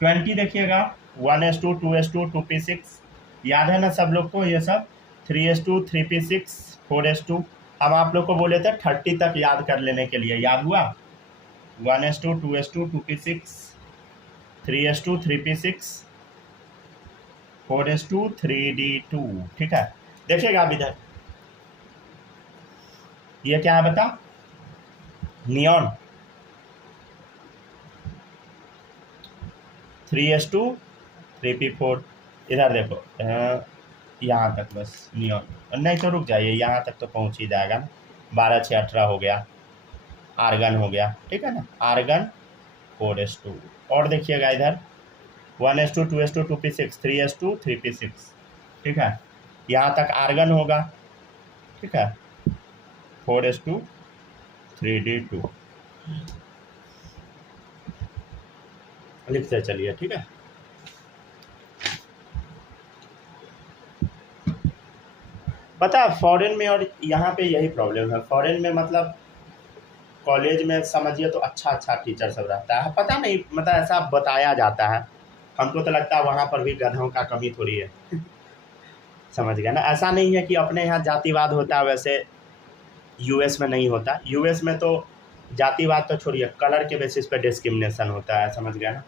20 देखिएगा, 1s2 2s2 2p6, याद है ना सब लोग को ये सब, 3s2 3p6 4s2। हम आप लोग को बोले थे 30 तक याद कर लेने के लिए, याद हुआ, 1s2 2s2 2p6 3s2 3p6 4s2 3d2, ठीक है। देखिएगा अब इधर ये क्या है बता, नियॉन 3s2 3p4, इधर देखो यहाँ तक बस नियॉन, नहीं तो रुक जाइए, यहाँ तक तो पहुँच ही जाएगा ना, 12 6 18 हो गया, आर्गन हो गया, ठीक है ना, आर्गन 4s2। और देखिएगा इधर 1s2 2s2 2p6 3s2 3p6, ठीक है, यहाँ तक आर्गन होगा, ठीक है, 4s2 3d2 लिखते चलिए, ठीक है। पता है फॉरेन में और यहाँ पे यही प्रॉब्लम है, फॉरेन में मतलब कॉलेज में समझिए तो अच्छा टीचर सब रहता है, पता नहीं मतलब ऐसा बताया जाता है, हमको तो लगता है वहाँ पर भी गधों का कमी थोड़ी है समझ गया ना, ऐसा नहीं है कि अपने यहाँ जातिवाद होता है वैसे यूएस में नहीं होता, यूएस में तो जातिवाद तो छोड़िए, कलर के बेसिस पे डिस्क्रिमिनेशन होता है, समझ गया ना,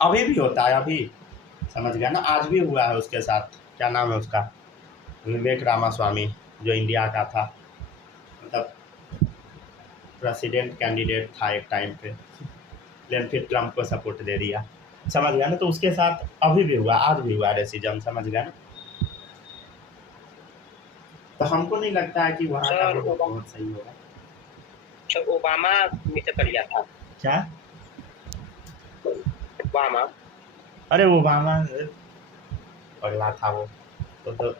अभी भी होता है, अभी समझ गया ना, आज भी हुआ है उसके साथ, क्या नाम है उसका, विवेक रामास्वामी, जो इंडिया का था, मतलब प्रेसिडेंट कैंडिडेट था एक टाइम पे, लेकिन फिर ट्रम्प को सपोर्ट दे दिया, समझ गया ना, तो उसके साथ अभी भी हुआ, आज भी हुआ रेसिज्म, समझ गया ना। तो हमको नहीं लगता है कि वहाँ का बहुत सही होगा। ओबामा नीचे कर लिया था क्या ओबामा? अरे ओबामा पगला था वो, तो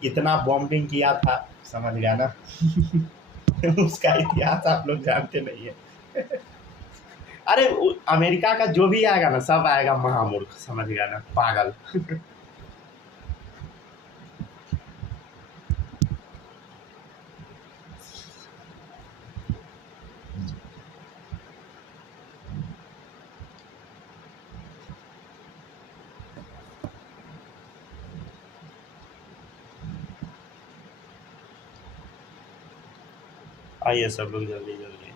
इतना बॉम्बिंग किया था, समझ गया ना उसका इतिहास आप लोग जानते नहीं है अरे अमेरिका का जो भी आएगा ना सब आएगा महामूर्ख, समझ गया ना, पागल आइए सब लोग जल्दी जल्दी,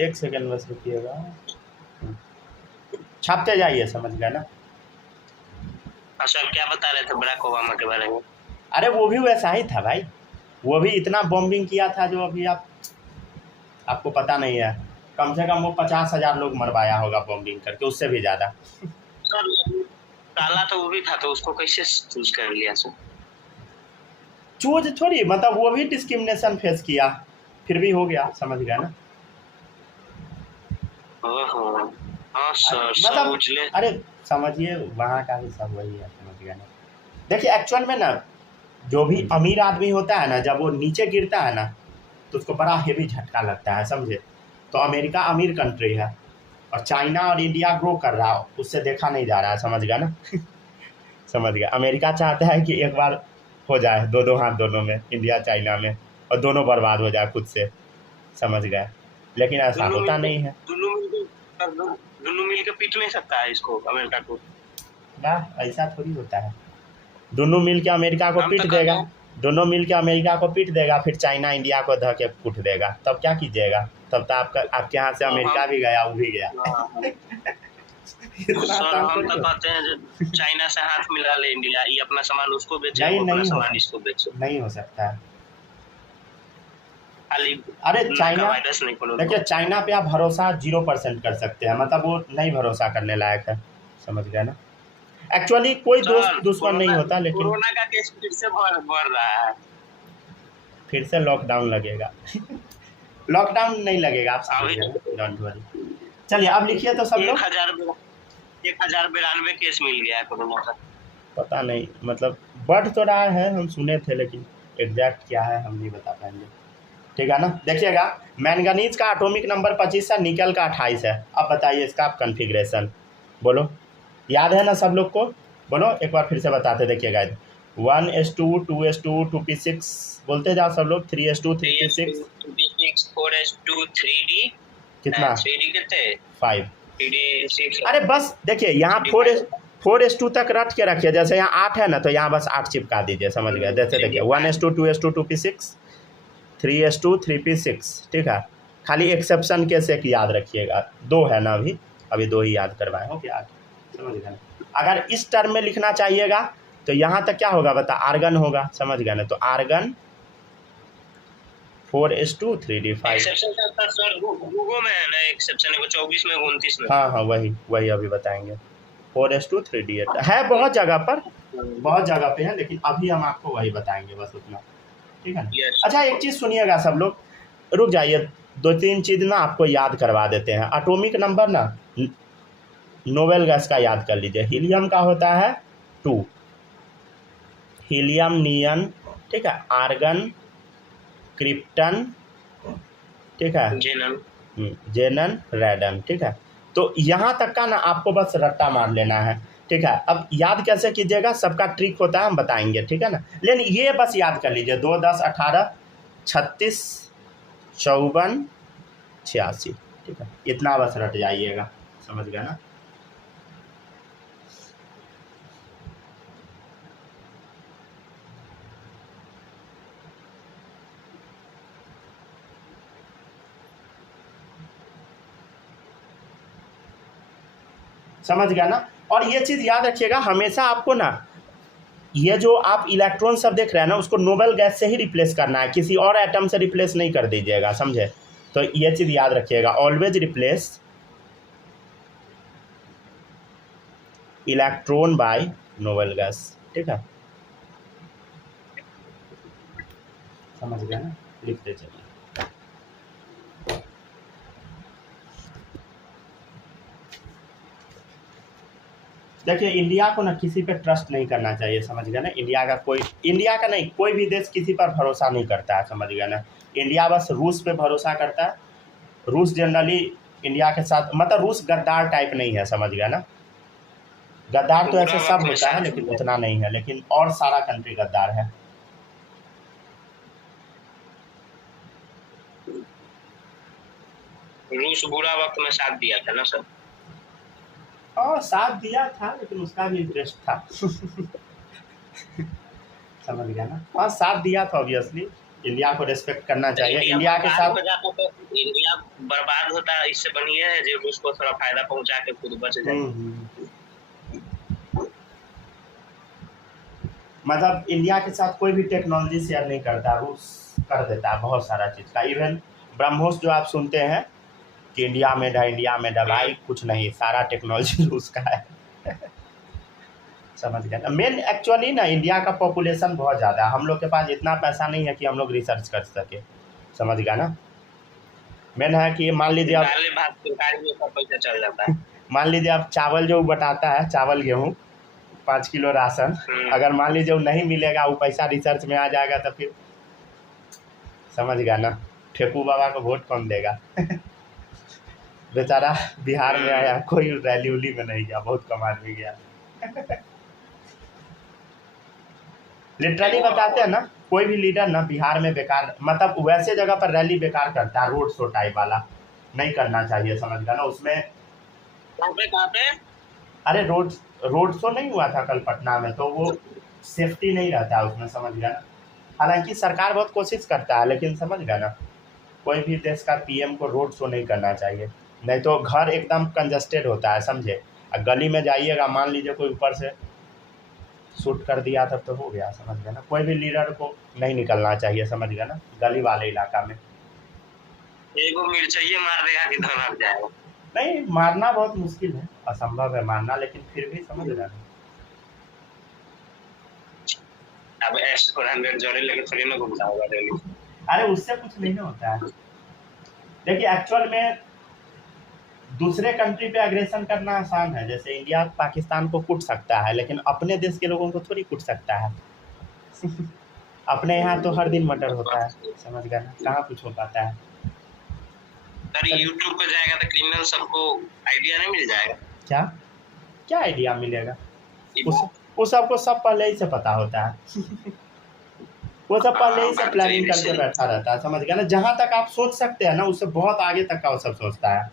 एक सेकंड बस रुकिएगा, छापते जाइए, समझ गया ना। अच्छा क्या बता रहे थे बराक ओबामा के बारे में? अरे वो भी वैसा ही था भाई, वो भी इतना बॉम्बिंग किया था जो अभी आपको पता नहीं है, कम से कम वो 50,000 लोग मरवाया होगा बॉम्बिंग करके, उससे भी ज़्यादा। काला तो वो भी था, तो उसको कैसे चूज कर लिया सर? चूज थोड़ी, मतलब वो भी डिस्क्रिमिनेशन फेस किया, फिर भी हो गया, समझ गया ना। हाँ सर, मतलब अरे समझिए वहाँ का भी सब वही है, समझ गया ना। देखिए एक्चुअल में ना जो भी अमीर आदमी होता है ना, जब वो नीचे गिरता है ना तो उसको बड़ा हेवी झटका लगता है, समझे। तो अमेरिका अमीर कंट्री है और चाइना और इंडिया ग्रो कर रहा है, उससे देखा नहीं जा रहा है, समझ गया ना समझ गया। अमेरिका चाहता है कि एक बार हो जाए दो हाथ दोनों में, इंडिया चाइना में, और दोनों बर्बाद हो जाए खुद से, समझ गए। लेकिन ऐसा होता नहीं है। दोनों मिल के पीट नहीं सकता है इसको, अमेरिका को। वाह, ऐसा थोड़ी होता है। दोनों मिल के अमेरिका को हम पीट तो देगा, कहते दोनों मिल के अमेरिका को पीट देगा, फिर चाइना इंडिया को धके कूट देगा, तब क्या कीजिएगा? तब तो आपके यहाँ से अमेरिका भी गया, वो भी गया। इतना सर आसान हम थोड़ी तो होता कहते हैं जो चाइना से हाथ मिला ले इंडिया, ये अपना सामान उसको बेचे, नहीं, वो अपना नहीं हो सामान इसको बेचे। नहीं हो सकता है। खाली अरे चाइना, वायरस नहीं खोलो। देखिए चाइना पे आप भरोसा 0% कर सकते हैं, मतलब वो नहीं भरोसा करने लायक है, समझ गए ना। एक्चुअली कोई दोस्त दुश्मन नहीं होता, लेकिन कोरोना का केस फिर से बढ़ रहा है। फिर से लॉकडाउन लगेगा। लॉकडाउन नहीं लगेगा, आप समझ अभी गए, डोंट वरी। चलिए अब लिखिए तो सब लोग। 1092 केस मिल गया है कोरोना का। पता नहीं, मतलब बढ़ तो रहा है, हम सुने थे, लेकिन एग्जैक्ट क्या है हम नहीं बता पाएंगे, ठीक है ना। देखिएगा, मैंगनीज का एटॉमिक नंबर 25 है, निकल का 28 है। अब बताइए इसका आप कन्फिग्रेशन बोलो, याद है ना सब लोग को? बोलो एक बार फिर से बताते, देखिएगा 1s2 2s2 2p6 बोलते जाओ सब लोग, 3s2 3p6 4s2 3d कितना 3d कितने 5 3d 6। अरे बस देखिए यहाँ 4s2 तक रट के रखिए, जैसे यहाँ 8 है ना तो यहाँ बस 8 चिपका दीजिए, समझ गए। जैसे देखिए 1s2 2s2 2p6 3s2 3p6, ठीक है। खाली एक्सेप्शन के से याद रखिएगा, 2 है ना, अभी 2 ही याद करवाए हो क्या, समझ गए। अगर इस टर्म में लिखना चाहिएगा तो यहाँ तक क्या होगा बता, आर्गन होगा, समझ गए ना। तो argon 4s2 3d5। Exception sir Google में है ना, एक्सेप्शन है 24 में 29 में। हाँ वही अभी बताएंगे। 4s2 3d8 है, बहुत जगह पे है, लेकिन अभी हम आपको वही बताएंगे, बस उतना, ठीक है ना। Yes. अच्छा एक चीज़ सुनिएगा सब लोग, रुक जाइए, 2-3 चीज़ ना आपको याद करवा देते हैं। एटॉमिक नंबर ना नोबेल गैस का याद कर लीजिए। हीलियम का होता है 2, हीलियम, नियन, ठीक है, आर्गन, क्रिप्टन, ठीक है, जेनन, रेडन, ठीक है। तो यहाँ तक का ना आपको बस रट्टा मार लेना है, ठीक है। अब याद कैसे कीजिएगा, सबका ट्रिक होता है, हम बताएंगे, ठीक है ना। लेकिन ये बस याद कर लीजिए, 2 10 18 36 54 86, ठीक है, इतना बस रट जाइएगा, समझ गए ना। समझ गया ना। और ये चीज़ याद रखिएगा, हमेशा आपको ना ये जो आप इलेक्ट्रॉन सब देख रहे हैं ना, उसको नोबेल गैस से ही रिप्लेस करना है, किसी और एटम से रिप्लेस नहीं कर दीजिएगा, समझे। तो ये चीज़ याद रखिएगा, always replace electron by noble gas, ठीक है, समझ गया ना। लिखते चलिए। देखिए इंडिया को ना किसी पे ट्रस्ट नहीं करना चाहिए, समझ गए ना। इंडिया का नहीं, कोई भी देश किसी पर भरोसा नहीं करता है, समझ गए ना। इंडिया बस रूस पे भरोसा करता है। रूस जनरली इंडिया के साथ, मतलब रूस गद्दार टाइप नहीं है, समझ गए ना। गद्दार तो ऐसे सब होता है, लेकिन उतना नहीं है, लेकिन और सारा कंट्री गद्दार है। रूस बुरा वक्त में साथ दिया था ना सर। और साथ दिया था, लेकिन उसका भी इंटरेस्ट था। समझ गया ना। हाँ साथ दिया था, ऑब्वियसली इंडिया को रेस्पेक्ट करना चाहिए। इंडिया के साथ तो इंडिया बर्बाद होता, इससे बढ़िया है जो रूस को थोड़ा फायदा पहुंचा के खुद बच जाए। मतलब इंडिया के साथ कोई भी टेक्नोलॉजी शेयर नहीं करता, रूस कर देता है बहुत सारा चीज़ का। इवन ब्रह्मोस जो आप सुनते हैं कि इंडिया में भाई कुछ नहीं, सारा टेक्नोलॉजी रूस का है। समझ गया ना। मेन एक्चुअली ना इंडिया का पॉपुलेशन बहुत ज़्यादा है, हम लोग के पास इतना पैसा नहीं है कि हम लोग रिसर्च कर सके, समझ गया ना। मेन है कि मान लीजिए आप पैसा चल जाता है। मान लीजिए आप चावल जो बटाता है, चावल गेहूँ 5 किलो राशन, अगर मान लीजिए वो नहीं मिलेगा, वो पैसा रिसर्च में आ जाएगा, तो फिर समझ गया ना, ठेकू बाबा को वोट कौन देगा। बेचारा बिहार में आया, कोई रैली उली में नहीं गया, बहुत कम आदमी गया। लिटरली बताते हैं ना, कोई भी लीडर ना बिहार में बेकार, मतलब वैसे जगह पर रैली बेकार करता है, रोड शो टाइप वाला, नहीं करना चाहिए, समझ गया ना। उसमें कहाँ पे? अरे रोड शो नहीं हुआ था कल पटना में, तो वो सेफ्टी नहीं रहता है उसमें, समझ गया ना। हालांकि सरकार बहुत कोशिश करता है, लेकिन समझ गया ना, कोई भी देश का पीएम को रोड शो नहीं करना चाहिए, नहीं तो घर एकदम कंजस्टेड होता है, समझे। गली में जाइएगा, मान लीजिए कोई ऊपर से शूट कर दिया तब तो हो गया, समझ गया ना। कोई भी लीडर को नहीं निकलना चाहिए, समझ गया ना, गली वाले इलाका में। एक मिर्चइये मार देगा कि धन जाएगा। नहीं, मारना बहुत मुश्किल है, असंभव है मारना, लेकिन फिर भी समझ रहे हैं। अब S400 जोड़े लेके थोड़ी ना घूमता होगा दिल्ली। अरे उससे कुछ नहीं होता है। देखिए एक्चुअल में दूसरे कंट्री पे एग्रेशन करना आसान है, जैसे इंडिया पाकिस्तान को कूट सकता है, लेकिन अपने देश के लोगों को थोड़ी कूट सकता है। अपने यहाँ तो हर दिन मर्डर होता है, समझ गया ना, कहाँ कुछ हो पाता है। अरे YouTube पे जाएगा तो क्रिमिनल सबको आइडिया नहीं मिल जाएगा? क्या क्या आइडिया मिलेगा? उस सबको सब पहले ही से पता होता है। वो सब पहले ही से प्लानिंग करके बैठा रहता है, समझ गया ना। जहाँ तक आप सोच सकते हैं ना, उससे बहुत आगे तक का वो सब सोचता है,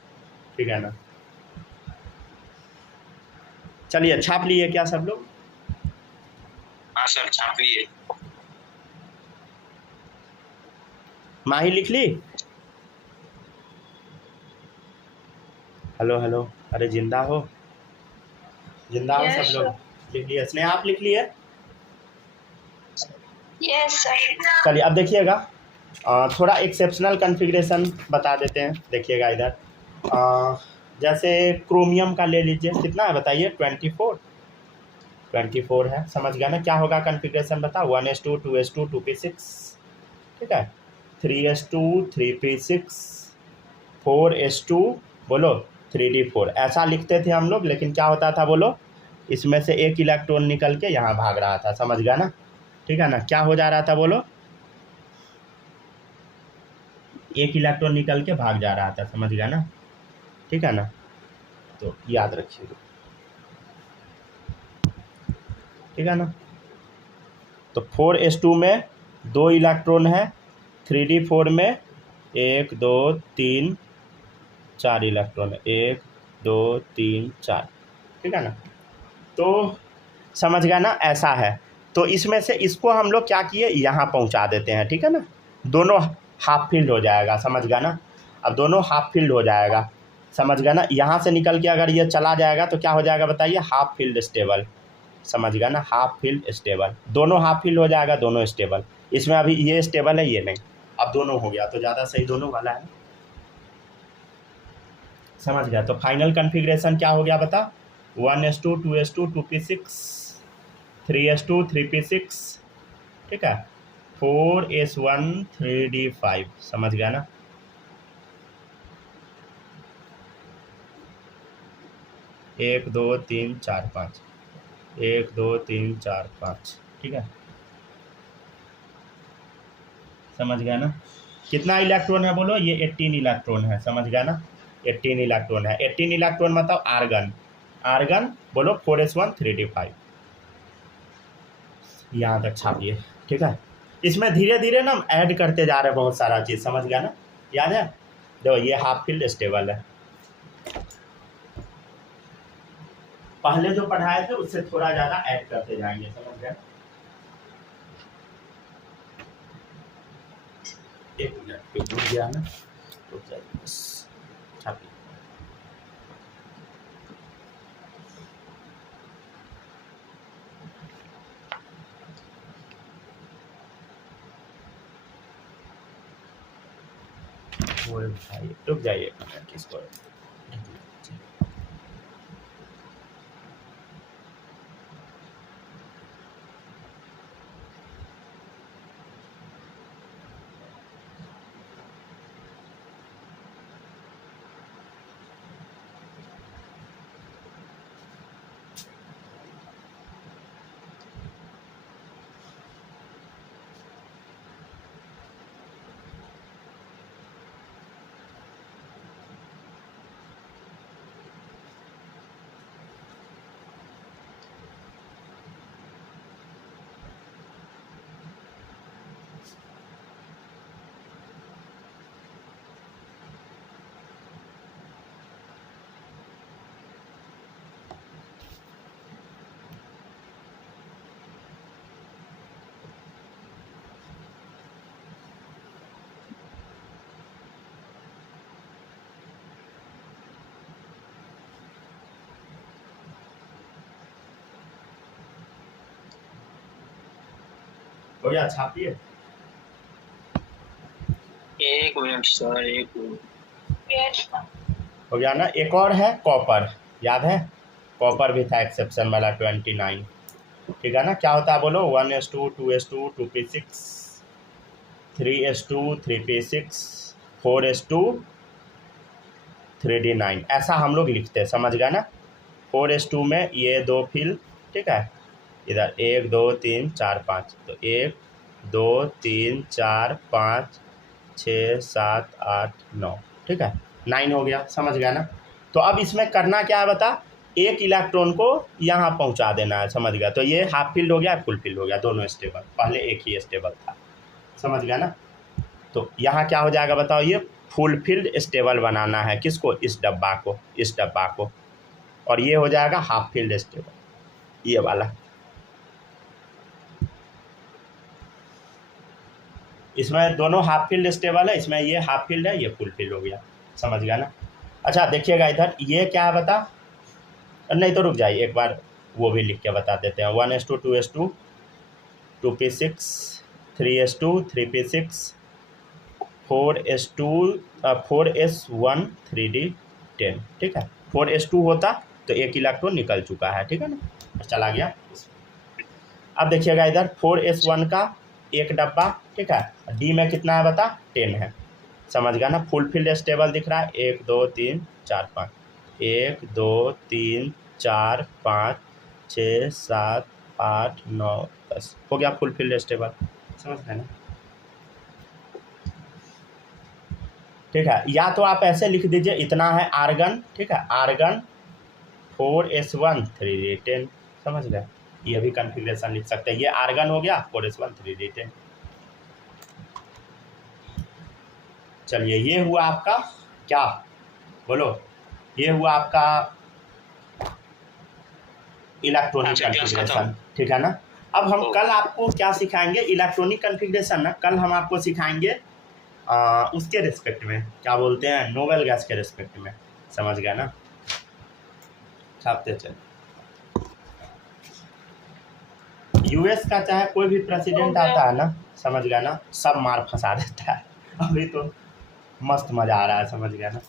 ठीक है ना। चलिए छाप लिए क्या सब लोग? हाँ सर, छाप लिए। माही लिख ली? हेलो हेलो, अरे जिंदा हो? जिंदा हो सब लोग? लिख लिए? स्नेहा आप लिख लिए? Yes sir. चलिए अब देखिएगा, थोड़ा एक्सेप्शनल कॉन्फ़िगरेशन बता देते हैं, देखिएगा इधर। जैसे क्रोमियम का ले लीजिए, कितना है बताइए? 24 है, समझ गया ना। क्या होगा कॉन्फ़िगरेशन बताओ? 1s2 2s2 2p6, ठीक है, 3s2 3p6 4s2 बोलो 3d4, ऐसा लिखते थे हम लोग। लेकिन क्या होता था बोलो, इसमें से एक इलेक्ट्रॉन निकल के यहाँ भाग रहा था, समझ गया ना, ठीक है ना। क्या हो जा रहा था बोलो? एक इलेक्ट्रॉन निकल के भाग जा रहा था, समझ गया ना, ठीक है ना। तो याद रखिएगा, ठीक है ना। तो 4s2 में 2 इलेक्ट्रॉन है, 3d4 में 1 2 3 4 इलेक्ट्रॉन है, 1 2 3 4, ठीक है ना। तो समझ गया ना, ऐसा है। तो इसमें से इसको हम लोग क्या किए, यहाँ पहुँचा देते हैं, ठीक है ना। दोनों हाफ फील्ड हो जाएगा, समझ गया ना। अब दोनों हाफ फील्ड हो जाएगा, समझ गया ना। यहाँ से निकल के अगर ये चला जाएगा तो क्या हो जाएगा बताइए? हाफ फील्ड स्टेबल, समझ गया ना, हाफ फील्ड स्टेबल। दोनों हाफ फील्ड हो जाएगा, दोनों स्टेबल। इसमें अभी ये स्टेबल है, ये नहीं, अब दोनों हो गया, तो ज़्यादा सही दोनों वाला है, समझ गया। तो फाइनल कॉन्फ़िगरेशन क्या हो गया बता? 1s2 2s2 2p6 3s2 3p6, ठीक है, 4s1 3d5, समझ गया ना। एक दो तीन चार पाँच, 1 2 3 4 5, ठीक है, समझ गया ना। कितना इलेक्ट्रॉन है बोलो? ये 18 इलेक्ट्रॉन है, समझ गया ना, 18 इलेक्ट्रॉन है। 18 इलेक्ट्रॉन मतलब आर्गन, आर्गन बोलो 4s1 3d5, यहाँ तक छापिए, ठीक है। इसमें धीरे धीरे ना ऐड करते जा रहे हैं बहुत सारा चीज़, समझ गया ना, याद है। देखो ये हाफ फील्ड स्टेबल है, पहले जो पढ़ाए थे उससे थोड़ा ज़्यादा ऐड करते जाएंगे, समझ गए। एक मिनट रुक गया ना, रुक जाइए बस, छापिए। वो उठाइए, रुक जाइए एक मिनट इसको। हो गया, छापिए। एक मिनट सर, एक मिनट। यस हो गया ना। एक और है कॉपर, याद है? कॉपर भी था एक्सेप्शन वाला 29, ठीक है ना। क्या होता है बोलो? 1:2, 2:2, 2p6, 3:2, 3p6, 4:2, 3d9, ऐसा हम लोग लिखते हैं, समझ गया ना। 4:2 में ये दो फिल, ठीक है, इधर 1 2 3 4 5, तो 1 2 3 4 5 6 7 8 9, ठीक है, 9 हो गया, समझ गया ना। तो अब इसमें करना क्या है बता, एक इलेक्ट्रॉन को यहाँ पहुँचा देना है, समझ गया। तो ये हाफ फील्ड हो गया, फुल फील्ड हो गया, दोनों स्टेबल, पहले एक ही स्टेबल था, समझ गया ना। तो यहाँ क्या हो जाएगा बताओ, ये फुल फील्ड स्टेबल बनाना है, किसको? इस डब्बा को, इस डब्बा को, और ये हो जाएगा हाफ फील्ड स्टेबल, ये वाला। इसमें दोनों हाफ फील्ड स्टेबल है, इसमें ये हाफ फील्ड है, ये फुल फील्ड हो गया, समझ गया ना। अच्छा देखिएगा इधर, ये क्या है बता, नहीं तो रुक जाइए, एक बार वो भी लिख के बता देते हैं। 1:2, 2:2, 2p6, 3:2, 3p6, 4:2, 4s1, 3d10, ठीक है। 4s2 होता तो एक इलेक्ट्रॉन निकल चुका है, ठीक है ना, चला गया। अब देखिएगा इधर 4s1 का एक डब्बा, ठीक है, डी में कितना है बता, 10 है, समझ गया ना। फुल फील्ड स्टेबल दिख रहा है, 1 2 3 4 5, 1 2 3 4 5 6 7 8 9 10, हो गया फुल फील्ड स्टेबल, समझ गए ना। ठीक है, या तो आप ऐसे लिख दीजिए, इतना है आर्गन, ठीक है, आर्गन 4s1 3d10, समझ गए। ये भी कन्फिग्रेशन लिख सकते हैं, ये आर्गन हो गया 4s1 3d10। चलिए, ये हुआ आपका क्या, बोलो, ये हुआ आपका इलेक्ट्रॉनिक कन्फिग्रेशन, ठीक है ना। अब हम कल आपको क्या सिखाएंगे, इलेक्ट्रॉनिक कन्फिग्रेशन ना, कल हम आपको सिखाएंगे उसके रिस्पेक्ट में, क्या बोलते हैं, नोबेल गैस के रिस्पेक्ट में, समझ गया ना। छापते चल, यूएस का चाहे कोई भी प्रेसिडेंट आता है ना, समझ गया ना, सब मार फंसा देता है। अभी तो मस्त मजा आ रहा है, समझ गया ना,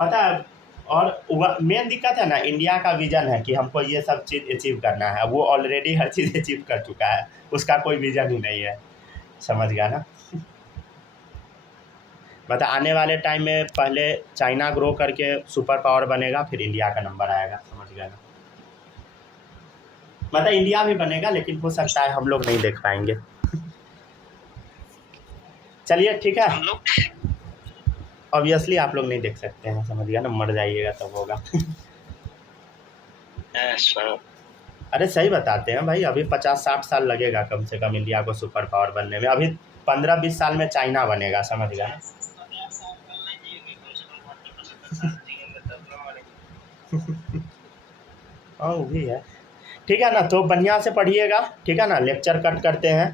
पता है। और मेन दिक्कत है ना, इंडिया का विजन है कि हमको ये सब चीज़ अचीव करना है, वो ऑलरेडी हर चीज़ अचीव कर चुका है, उसका कोई विजन ही नहीं है, समझ गया ना। मतलब आने वाले टाइम में पहले चाइना ग्रो करके सुपर पावर बनेगा, फिर इंडिया का नंबर आएगा, समझ गया ना। मतलब इंडिया भी बनेगा, लेकिन हो सकता है हम लोग नहीं देख पाएंगे। चलिए ठीक है, ऑब्वियसली आप लोग नहीं देख सकते हैं, समझ गया ना, मर जाइएगा तब होगा। अरे सही बताते हैं भाई, अभी 50-60 साल लगेगा कम से कम इंडिया को सुपर पावर बनने में, अभी 15-20 साल में चाइना बनेगा, समझ गया ना। हाँ वो भी है, ठीक है ना। तो बढ़िया से पढ़िएगा, ठीक है ना। लेक्चर कट करते हैं।